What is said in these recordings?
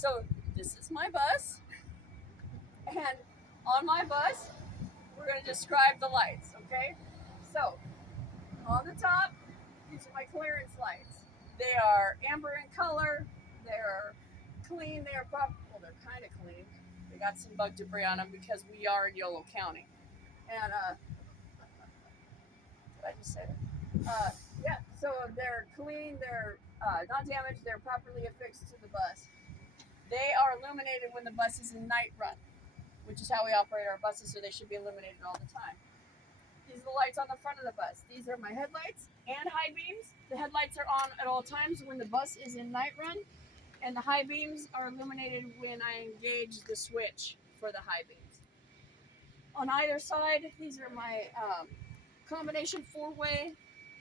So this is my bus, and on my bus, we're going to describe the lights, okay? So on the top, these are my clearance lights. They are amber in color. They're clean. They're well, they're kind of clean. They got some bug debris on them because we are in Yolo County. And did I just say that? Yeah. So they're clean. They're not damaged. They're properly affixed to the bus. They are illuminated when the bus is in night run, which is how we operate our buses. So they should be illuminated all the time. These are the lights on the front of the bus. These are my headlights and high beams. The headlights are on at all times when the bus is in night run, and the high beams are illuminated when I engage the switch for the high beams. On either side, these are my combination four-way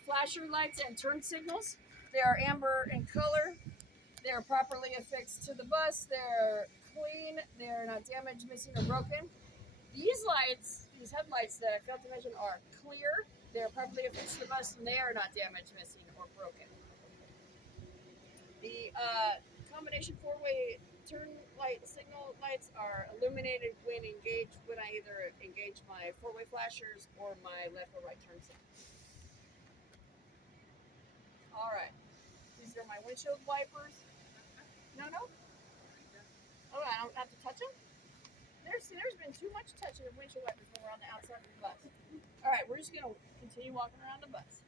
flasher lights and turn signals. They are amber in color. They are properly affixed to the bus. They're clean. They're not damaged, missing, or broken. These lights, these headlights that I failed to mention, are clear. They're properly affixed to the bus, and they are not damaged, missing, or broken. The combination four-way turn light signal lights are illuminated when engaged, when I either engage my four-way flashers or my left or right turn signals. All right. These are my windshield wipers. No. Oh, I don't have to touch them? There's been too much touching of windshield wipers when we're on the outside of the bus. All right, we're just going to continue walking around the bus.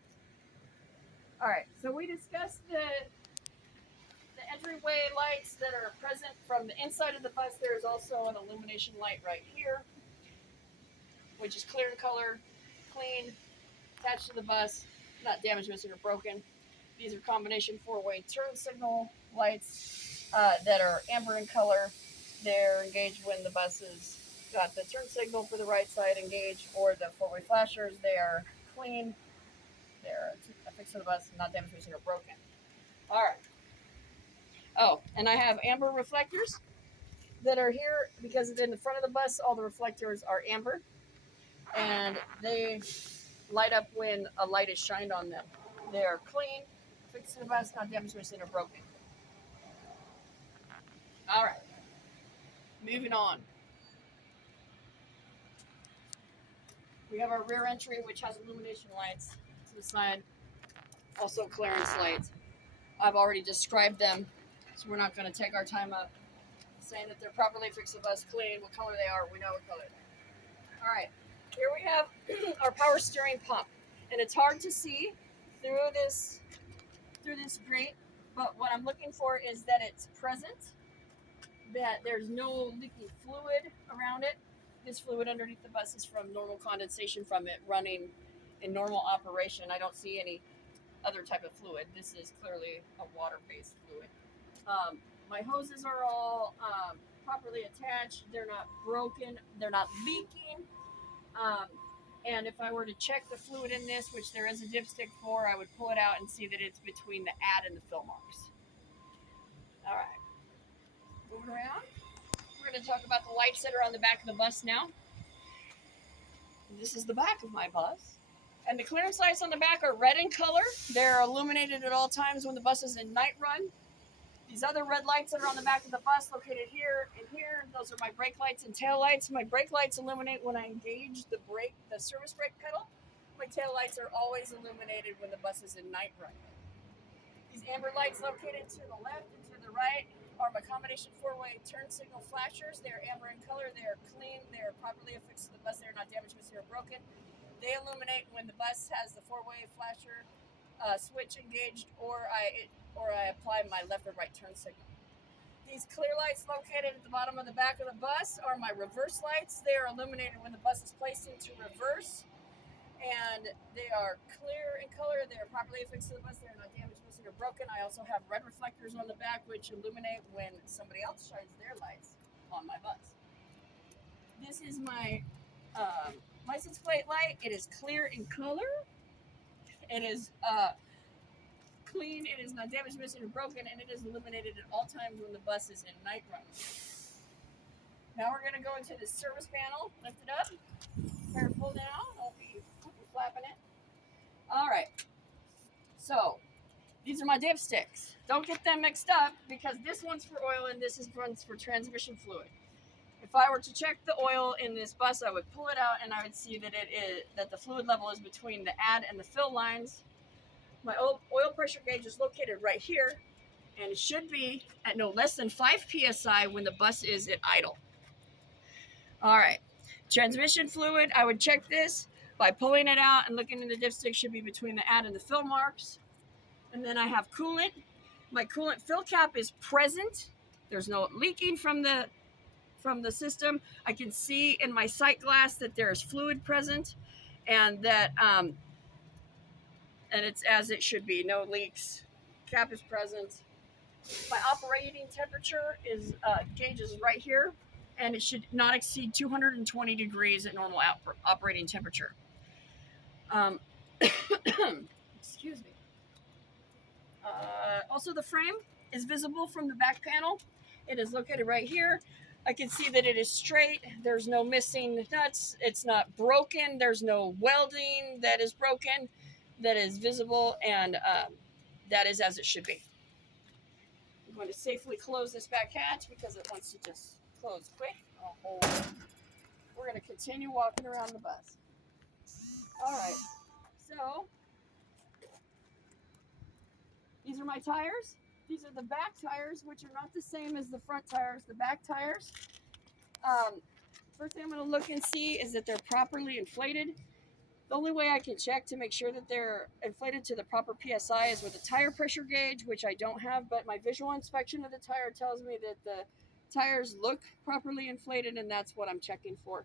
All right, so we discussed the entryway lights that are present from the inside of the bus. There is also an illumination light right here, which is clear in color, clean, attached to the bus, not damaged, missing, or broken. These are combination four-way turn signal lights that are amber in color. They're engaged when the bus has got the turn signal for the right side engaged, or the four-way flashers. They are clean. They're affixed to the bus, not damaged, missing, or broken. All right. Oh, and I have amber reflectors that are here because in the front of the bus, all the reflectors are amber, and they light up when a light is shined on them. They're clean, affixed to the bus, not damaged, missing, or broken. All right. Moving on. We have our rear entry, which has illumination lights to the side, also clearance lights. I've already described them, so we're not going to take our time up saying that they're properly fixed to the bus, clean, what color they are. We know what color they are. All right, here we have our power steering pump, and it's hard to see through this grate, but what I'm looking for is that it's present, that there's no leaky fluid around it. This fluid underneath the bus is from normal condensation from it running in normal operation. I don't see any other type of fluid. This is clearly a water-based fluid. My hoses are all properly attached. They're not broken. They're not leaking. And if I were to check the fluid in this, which there is a dipstick for, I would pull it out and see that it's between the add and the fill marks. All right. Moving around. We're going to talk about the lights that are on the back of the bus now. This is the back of my bus. And the clearance lights on the back are red in color. They're illuminated at all times when the bus is in night run. These other red lights that are on the back of the bus located here and here, those are my brake lights and tail lights. My brake lights illuminate when I engage the service brake pedal. My tail lights are always illuminated when the bus is in night run. These amber lights located to the left and to the right are my combination four-way turn signal flashers. They're amber in color. They are clean. They are properly affixed to the bus. They are not damaged, missing, or broken. They illuminate when the bus has the four-way flasher switch engaged, or I apply my left or right turn signal. These clear lights located at the bottom of the back of the bus are my reverse lights. They are illuminated when the bus is placed into reverse, and they are clear in color. They are properly affixed to the bus. They are not damaged, missing, or broken. I also have red reflectors on the back, which illuminate when somebody else shines their lights on my bus. This is my license plate light. It is clear in color. It is clean. It is not damaged, missing, or broken, and it is illuminated at all times when the bus is in night run. Now we're going to go into the service panel. Lift it up. Careful now. Don't be flapping it. All right. So These are my dipsticks. Don't get them mixed up because this one's for oil and this one's for transmission fluid. If I were to check the oil in this bus, I would pull it out and I would see that the fluid level is between the add and the fill lines. My oil pressure gauge is located right here, and it should be at no less than 5 psi when the bus is at idle. All right, transmission fluid, I would check this by pulling it out and looking in the dipstick, should be between the add and the fill marks. And then I have coolant. My coolant fill cap is present. There's no leaking from the system. I can see in my sight glass that there is fluid present, and that and it's as it should be. No leaks. Cap is present. My operating temperature is gauge is right here, and it should not exceed 220 degrees at normal operating temperature. Excuse me. Also, the frame is visible from the back panel. It is located right here. I can see that it is straight. There's no missing nuts. It's not broken. There's no welding that is broken. That is visible, and that is as it should be. I'm going to safely close this back hatch because it wants to just close quick. We're going to continue walking around the bus. All right, so these are my tires. These are the back tires, which are not the same as the front tires. The back tires, first thing I'm going to look and see is that they're properly inflated. The only way I can check to make sure that they're inflated to the proper PSI is with a tire pressure gauge, which I don't have, but my visual inspection of the tire tells me that the tires look properly inflated, and that's what I'm checking for.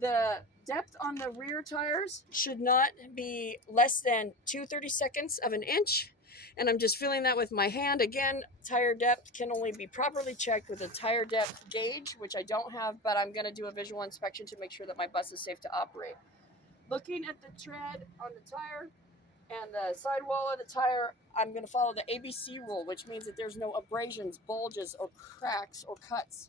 The depth on the rear tires should not be less than 2/32 of an inch. And I'm just feeling that with my hand. Again, tire depth can only be properly checked with a tire depth gauge, which I don't have, but I'm going to do a visual inspection to make sure that my bus is safe to operate. Looking at the tread on the tire and the sidewall of the tire, I'm going to follow the ABC rule, which means that there's no abrasions, bulges, or cracks or cuts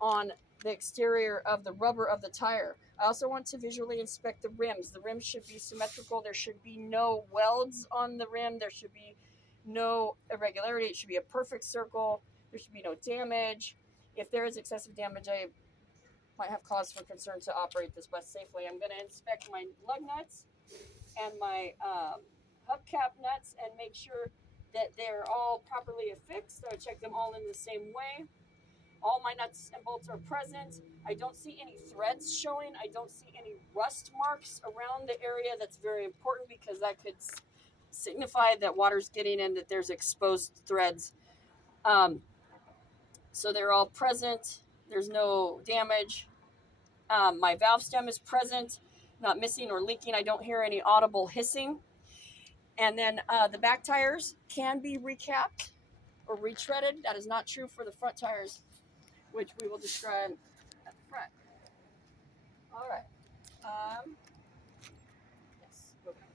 on the exterior of the rubber of the tire. I also want to visually inspect the rims. The rims should be symmetrical. There should be no welds on the rim. There should be no irregularity. It should be a perfect circle. There should be no damage. If there is excessive damage, I might have cause for concern to operate this bus safely. I'm going to inspect my lug nuts and my hubcap nuts and make sure that they're all properly affixed. I would check them all in the same way. All my nuts and bolts are present. I don't see any threads showing. I don't see any rust marks around the area. That's very important because that could signify that water's getting in, that there's exposed threads. So they're all present. There's no damage. My valve stem is present, not missing or leaking. I don't hear any audible hissing. And then the back tires can be recapped or retreaded. That is not true for the front tires, which we will describe at the front. All right. Yes. Okay.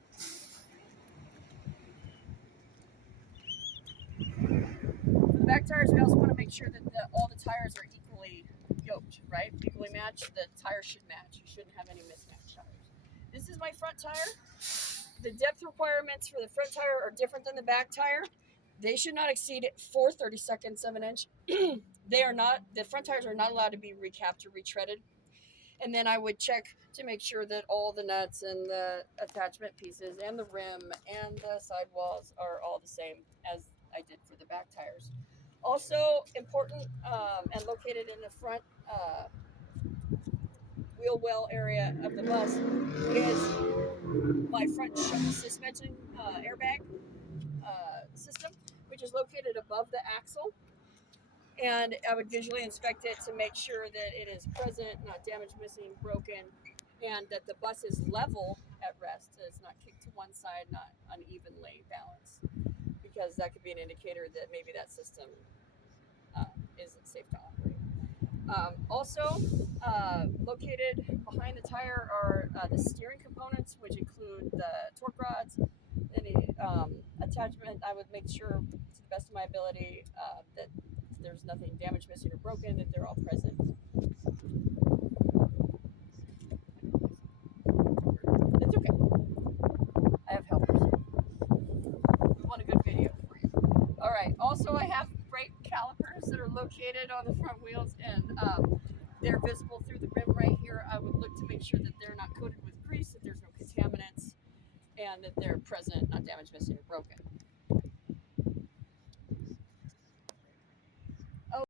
For the back tires, we also want to make sure that all the tires are equally yoked, right? Equally matched. The tires should match. You shouldn't have any mismatched tires. This is my front tire. The depth requirements for the front tire are different than the back tire. They should not exceed 4/32 of an inch. The front tires are not allowed to be recapped or retreaded. And then I would check to make sure that all the nuts and the attachment pieces and the rim and the sidewalls are all the same as I did for the back tires. Also important and located in the front wheel well area of the bus is my front suspension airbag system, which is located above the axle. And I would visually inspect it to make sure that it is present, not damaged, missing, broken, and that the bus is level at rest. It's not kicked to one side, not unevenly balanced, because that could be an indicator that maybe that system isn't safe to operate. Also, located behind the tire are the steering components, which include the torque rods, any attachment. I would make sure, to the best of my ability, that there's nothing damaged, missing, or broken, that they're all present. It's okay. I have helpers. We want a good video. located on the front wheels, and they're visible through the rim right here. I would look to make sure that they're not coated with grease, that there's no contaminants, and that they're present, not damaged, missing, or broken.